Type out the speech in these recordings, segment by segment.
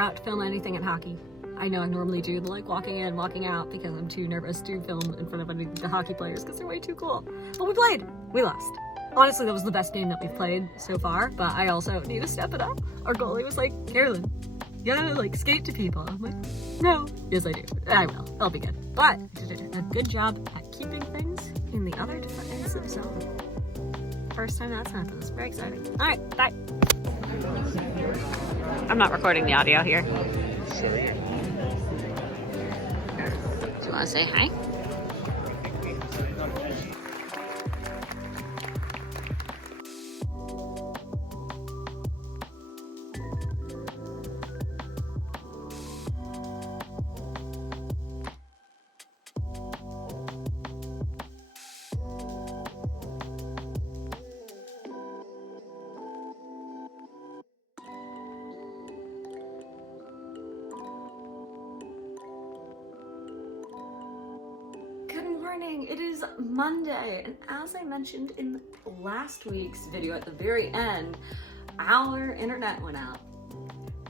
forgot to film anything at hockey. I know I normally do the like walking in, walking out because I'm too nervous to film in front of any of the hockey players because they're way too cool. But we played. We lost. Honestly, that was the best game that we've played so far, but I also need to step it up. Our goalie was like, Carolyn, you gotta like skate to people. I'm like, no. Yes, I do. I will. I'll be good. But I did a good job at keeping things in the other ends of the zone. First time that's happened. It's very exciting. All right, bye. I'm not recording the audio here. Sure. Do you want to say hi? It is Monday, and as I mentioned in last week's video at the very end, our internet went out.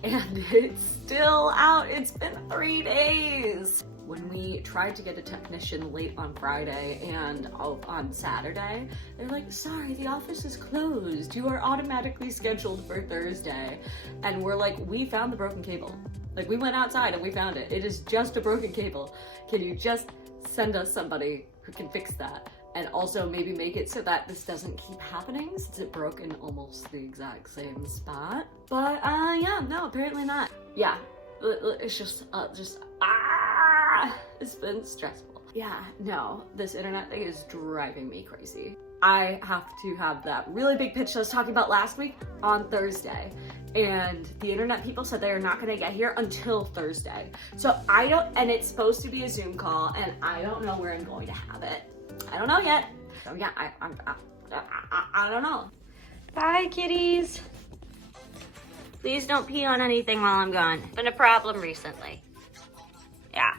And it's still out. It's been 3 days. When we tried to get a technician late on Friday and on Saturday, they're like, sorry, the office is closed. You are automatically scheduled for Thursday. And we're like, we found the broken cable. Like, we went outside and we found it. It is just a broken cable. Can you just send us somebody who can fix that? And also maybe make it so that this doesn't keep happening since it broke in almost the exact same spot. But yeah, no, apparently not. Yeah, it's just it's been stressful. Yeah, no, this internet thing is driving me crazy. I have to have that really big pitch I was talking about last week on Thursday. And the internet people said they are not gonna get here until Thursday. So and it's supposed to be a Zoom call, and I don't know where I'm going to have it. I don't know yet. So yeah, I don't know. Bye, kitties. Please don't pee on anything while I'm gone. Been a problem recently. Yeah.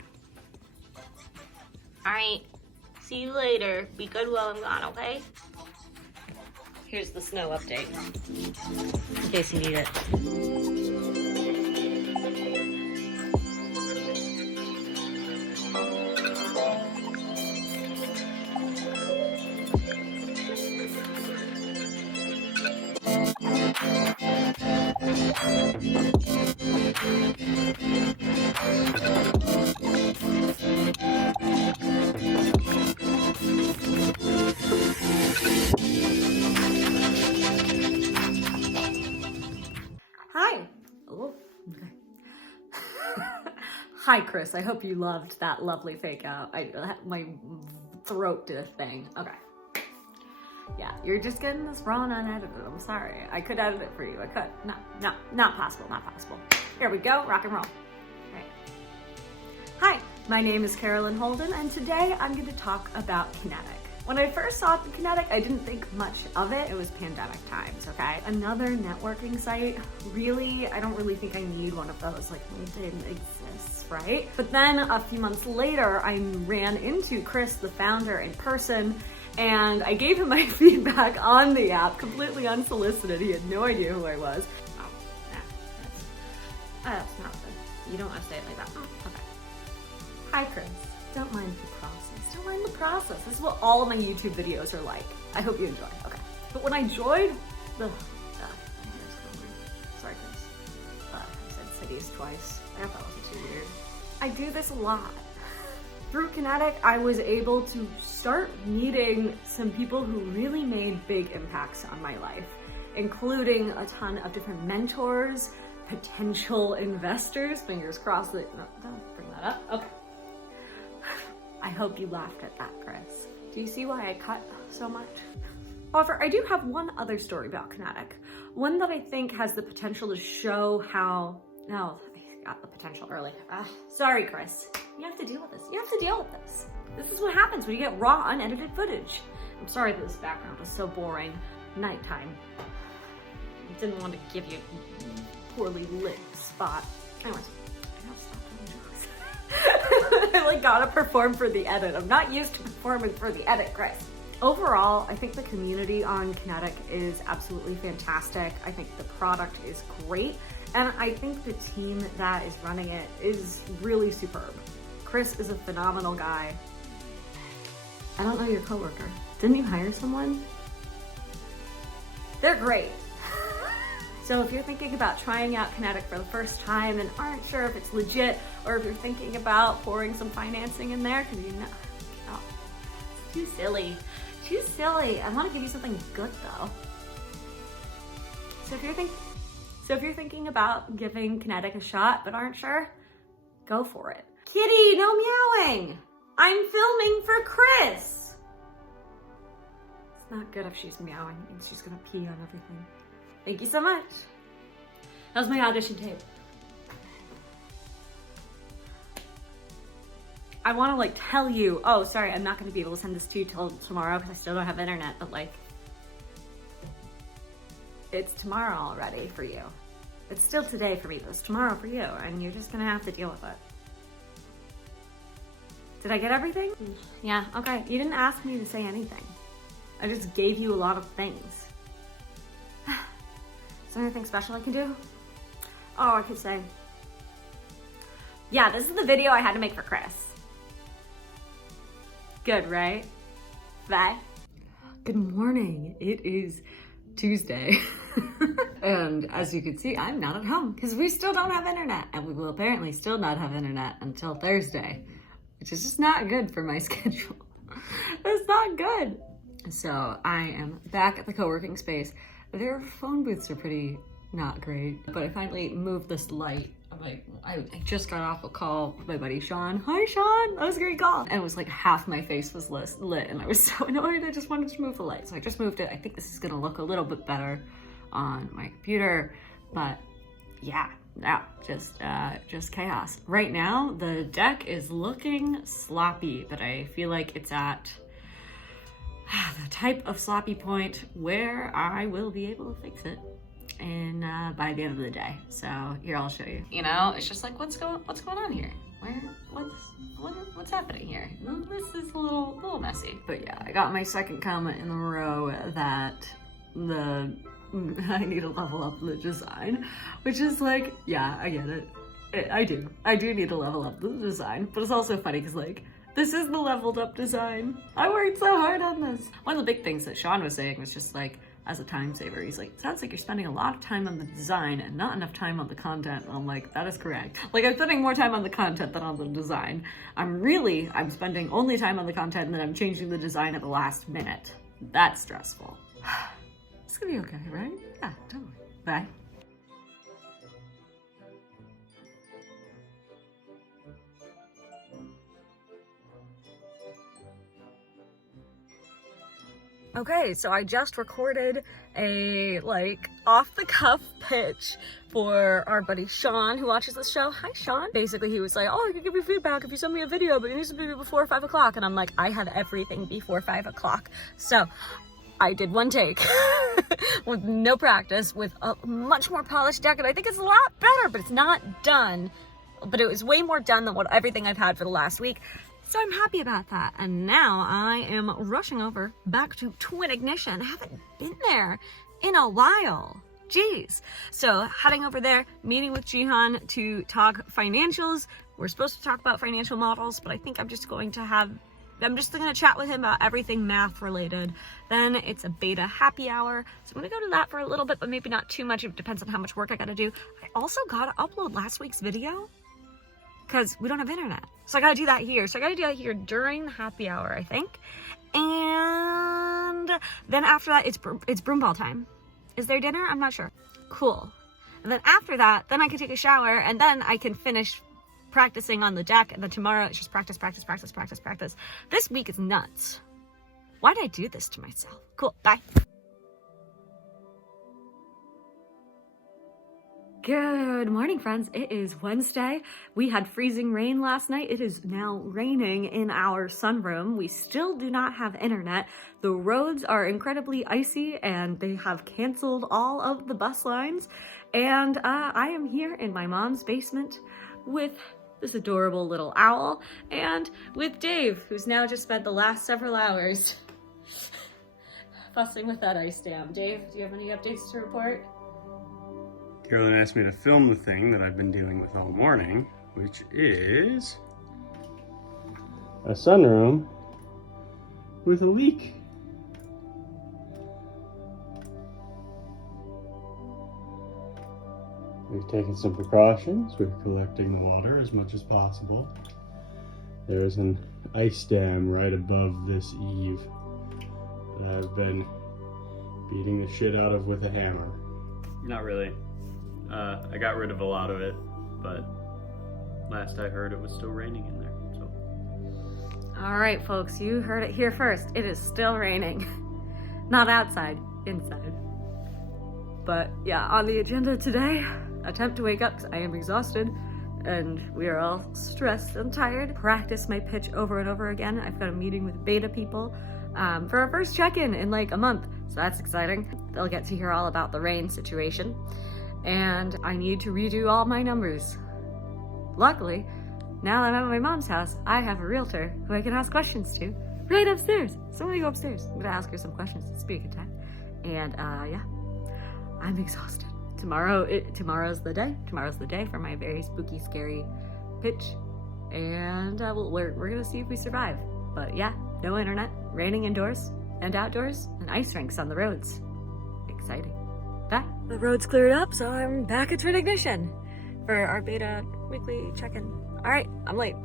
All right, see you later. Be good while I'm gone, okay? Here's the snow update, in case you need it. Hi, Chris. I hope you loved that lovely fake out. My throat did a thing. Okay. Yeah, you're just getting this raw and unedited. I'm sorry. I could edit it for you. I could. No, not possible. Not possible. Here we go. Rock and roll. All right. Hi, my name is Carolyn Holden, and today I'm going to talk about Kinetic. When I first saw the Kinetic, I didn't think much of it. It was pandemic times, okay? Another networking site. Really, I don't really think I need one of those. Like, LinkedIn exists, right? But then a few months later, I ran into Chris, the founder, in person, and I gave him my feedback on the app, completely unsolicited. He had no idea who I was. Oh, that's not good. You don't want to say it like that. Okay. Hi, Chris. Don't mind the process. Don't mind the process. This is what all of my YouTube videos are like. I hope you enjoy. Okay. But when I joined the... Sorry, Chris. I said cities twice. I hope that wasn't too weird. I do this a lot. Through Kinetic, I was able to start meeting some people who really made big impacts on my life, including a ton of different mentors, potential investors. Fingers crossed that... No, don't bring that up. Okay. I hope you laughed at that, Chris. Do you see why I cut so much? However, I do have one other story about Kinetic. One that I think has the potential to show how... No, I got the potential early. Sorry, Chris. You have to deal with this. You have to deal with this. This is what happens when you get raw, unedited footage. I'm sorry that this background was so boring. Nighttime. I didn't want to give you a poorly lit spot. Anyways. I like gotta perform for the edit. I'm not used to performing for the edit, Chris. Overall, I think the community on Kinetic is absolutely fantastic. I think the product is great. And I think the team that is running it is really superb. Chris is a phenomenal guy. I don't know your coworker. Didn't you hire someone? They're great. So if you're thinking about trying out Kinetic for the first time and aren't sure if it's legit, or if you're thinking about pouring some financing in there, because you know, oh, too silly. Too silly. I want to give you something good though. So if you're thinking about giving Kinetic a shot but aren't sure, go for it. Kitty, no meowing. I'm filming for Chris. It's not good if she's meowing and she's gonna pee on everything. Thank you so much. That was my audition tape. I want to like tell you, oh, sorry, I'm not going to be able to send this to you till tomorrow because I still don't have internet, but like, it's tomorrow already for you. It's still today for me, but it's tomorrow for you, and you're just going to have to deal with it. Did I get everything? Yeah, okay. You didn't ask me to say anything. I just gave you a lot of things. Is there anything special I can do? Oh, I could say, yeah, this is the video I had to make for Chris. Good, right? Bye. Good morning. It is Tuesday. And as you can see, I'm not at home because we still don't have internet, and we will apparently still not have internet until Thursday, which is just not good for my schedule. It's not good. So I am back at the co-working space. Their phone booths are pretty not great, but I finally moved this light. I just got off a call with my buddy Sean. Hi Sean, that was a great call. And it was like half my face was lit and I was so annoyed. I just wanted to move the light. So I just moved it. I think this is gonna look a little bit better on my computer, but yeah, just chaos. Right now, the deck is looking sloppy, but I feel like it's at the type of sloppy point where I will be able to fix it and by the end of the day. So here, I'll show you. You know, it's just like, what's going on here? What's happening here? This is a little messy. But yeah, I got my second comment in a row that I need to level up the design, which is like, yeah, I get it. I do need to level up the design, but it's also funny because like, this is the leveled up design. I worked so hard on this. One of the big things that Sean was saying was just like, as a time saver, he's like, sounds like you're spending a lot of time on the design and not enough time on the content. And I'm like, that is correct. Like, I'm spending more time on the content than on the design. I'm spending only time on the content and then I'm changing the design at the last minute. That's stressful. It's gonna be okay, right? Yeah, totally. Bye. Okay, so I just recorded a like off the cuff pitch for our buddy Sean who watches this show. Hi Sean. Basically he was like, oh, I can give you feedback if you send me a video, but you need to be before 5 o'clock. And I'm like, I have everything before 5 o'clock. So I did one take with no practice with a much more polished deck, and I think it's a lot better, but it's not done. But it was way more done than everything I've had for the last week. So I'm happy about that. And now I am rushing over back to Twin Ignition. I haven't been there in a while. Jeez. So heading over there, meeting with Jihan to talk financials. We're supposed to talk about financial models, but I think I'm just going to chat with him about everything math related. Then it's a beta happy hour. So I'm gonna go to that for a little bit, but maybe not too much. It depends on how much work I gotta do. I also gotta upload last week's video because we don't have internet. So I gotta do that here. So I gotta do that here during the happy hour, I think. And then after that, it's broomball time. Is there dinner? I'm not sure. Cool. And then after that, then I can take a shower and then I can finish practicing on the deck. And then tomorrow it's just practice. This week is nuts. Why did I do this to myself? Cool, bye. Good morning, friends. It is Wednesday. We had freezing rain last night. It is now raining in our sunroom. We still do not have internet. The roads are incredibly icy and they have canceled all of the bus lines. And I am here in my mom's basement with this adorable little owl and with Dave, who's now just spent the last several hours fussing with that ice dam. Dave, do you have any updates to report? Carolyn asked me to film the thing that I've been dealing with all morning, which is a sunroom with a leak. We've taken some precautions. We're collecting the water as much as possible. There's an ice dam right above this eave that I've been beating the shit out of with a hammer. Not really. I got rid of a lot of it, but last I heard it was still raining in there, so. All right, folks, you heard it here first. It is still raining. Not outside, inside. But yeah, on the agenda today, attempt to wake up 'cause I am exhausted and we are all stressed and tired. Practice my pitch over and over again. I've got a meeting with beta people for our first check-in in like a month, so that's exciting. They'll get to hear all about the rain situation. And I need to redo all my numbers. Luckily, now that I'm at my mom's house, I have a realtor who I can ask questions to right upstairs. So I'm gonna go upstairs. I'm gonna ask her some questions. It's be a good time. And yeah, I'm exhausted. Tomorrow's the day. Tomorrow's the day for my very spooky, scary pitch. And we're gonna see if we survive. But yeah, no internet, raining indoors and outdoors, and ice rinks on the roads. Exciting. Bye. The road's cleared up, so I'm back at Twin Ignition for our beta weekly check-in. All right, I'm late.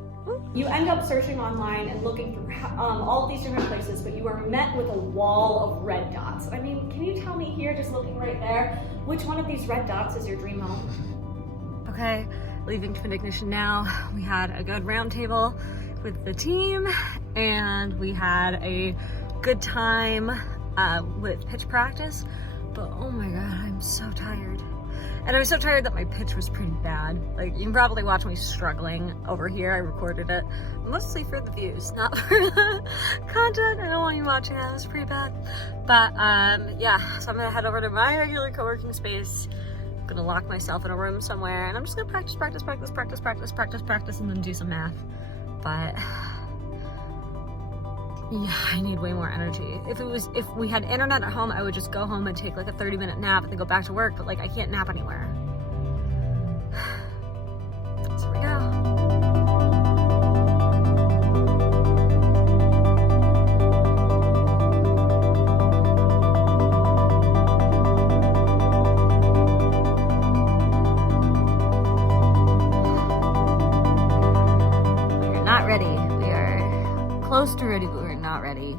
You end up searching online and looking through all of these different places, but you are met with a wall of red dots. I mean, can you tell me here, just looking right there, which one of these red dots is your dream home? Okay, leaving Twin Ignition now. We had a good round table with the team, and we had a good time with pitch practice. But oh my god, I'm so tired. And I was so tired that my pitch was pretty bad. Like, you can probably watch me struggling over here. I recorded it mostly for the views, not for the content. I don't want you watching it. It was pretty bad. But yeah, so I'm gonna head over to my regular co-working space. I'm gonna lock myself in a room somewhere, and I'm just gonna practice, and then do some math. But yeah, I need way more energy. If we had internet at home, I would just go home and take like a 30-minute nap and then go back to work, but like I can't nap anywhere. So here we go. We're not ready. We are close to ready, but we're not ready.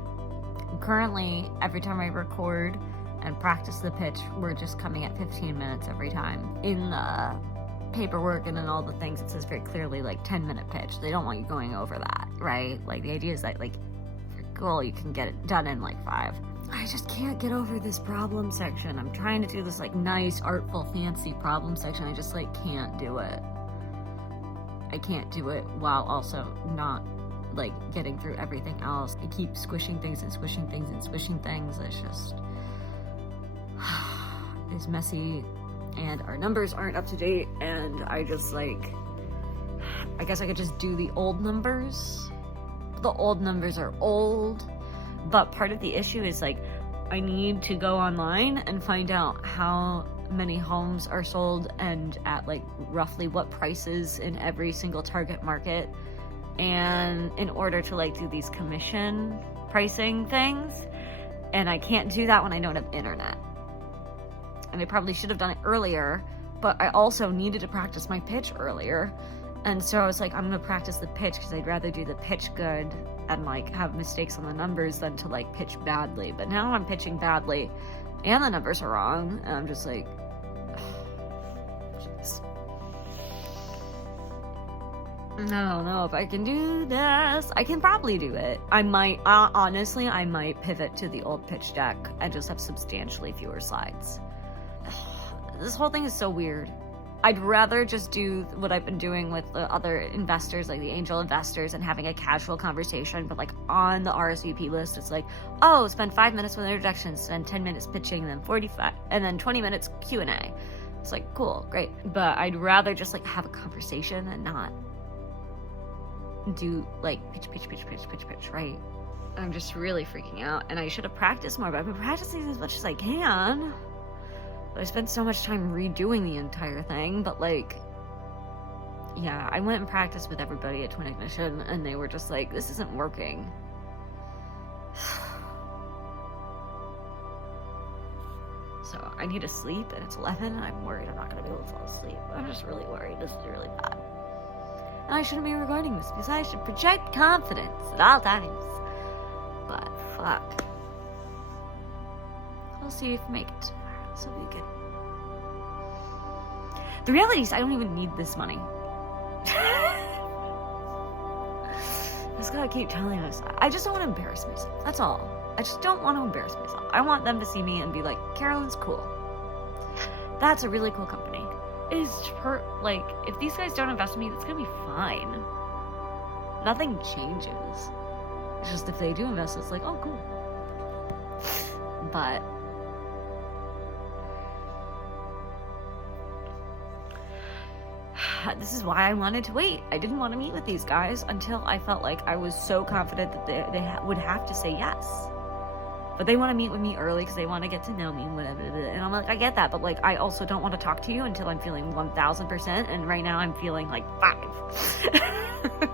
Currently, every time I record and practice the pitch, we're just coming at 15 minutes every time. In the paperwork and in all the things, it says very clearly like 10-minute pitch. They don't want you going over that, right? Like the idea is that like if your goal, you can get it done in like 5. I just can't get over this problem section. I'm trying to do this like nice, artful, fancy problem section. I just like can't do it. I can't do it while also not like getting through everything else. I keep squishing things and squishing things and squishing things. It's just it's messy, and our numbers aren't up to date, and I just like, I guess I could just do the old numbers. The old numbers are old, but part of the issue is like I need to go online and find out how many homes are sold and at like roughly what prices in every single target market. And in order to like do these commission pricing things, and I can't do that when I don't have internet. And I probably should have done it earlier, but I also needed to practice my pitch earlier. And so I was like, I'm gonna practice the pitch because I'd rather do the pitch good and like have mistakes on the numbers than to like pitch badly. But now I'm pitching badly and the numbers are wrong, and I'm just like, jeez. I don't know if I can do this. I can probably do it. I might, honestly, I might pivot to the old pitch deck and just have substantially fewer slides. This whole thing is so weird. I'd rather just do what I've been doing with the other investors, like the angel investors, and having a casual conversation, but like on the RSVP list, it's like, oh, spend 5 minutes with introductions, spend 10 minutes pitching, then 45, and then 20 minutes Q&A. It's like, cool, great. But I'd rather just like have a conversation and not do like pitch, right? I'm just really freaking out, and I should have practiced more, but I've been practicing as much as I can. But I spent so much time redoing the entire thing, but like, yeah, I went and practiced with everybody at Twin Ignition, and they were just like, this isn't working. So I need to sleep, and it's 11, and I'm worried I'm not going to be able to fall asleep. I'm just really worried. This is really bad. And I shouldn't be recording this, because I should project confidence at all times. But, fuck. I'll see if I make it tomorrow. This will be good. The reality is, I don't even need this money. I just gotta keep telling us that. I just don't want to embarrass myself. That's all. I just don't want to embarrass myself. I want them to see me and be like, Carolyn's cool. That's a really cool company. Like, if these guys don't invest in me, that's gonna be fine. Nothing changes. It's just if they do invest, it's like, oh, cool. But this is why I wanted to wait. I didn't want to meet with these guys until I felt like I was so confident that they would have to say yes. But they want to meet with me early because they want to get to know me and whatever. And I'm like, I get that, but like, I also don't want to talk to you until I'm feeling 1000%. And right now I'm feeling like 5.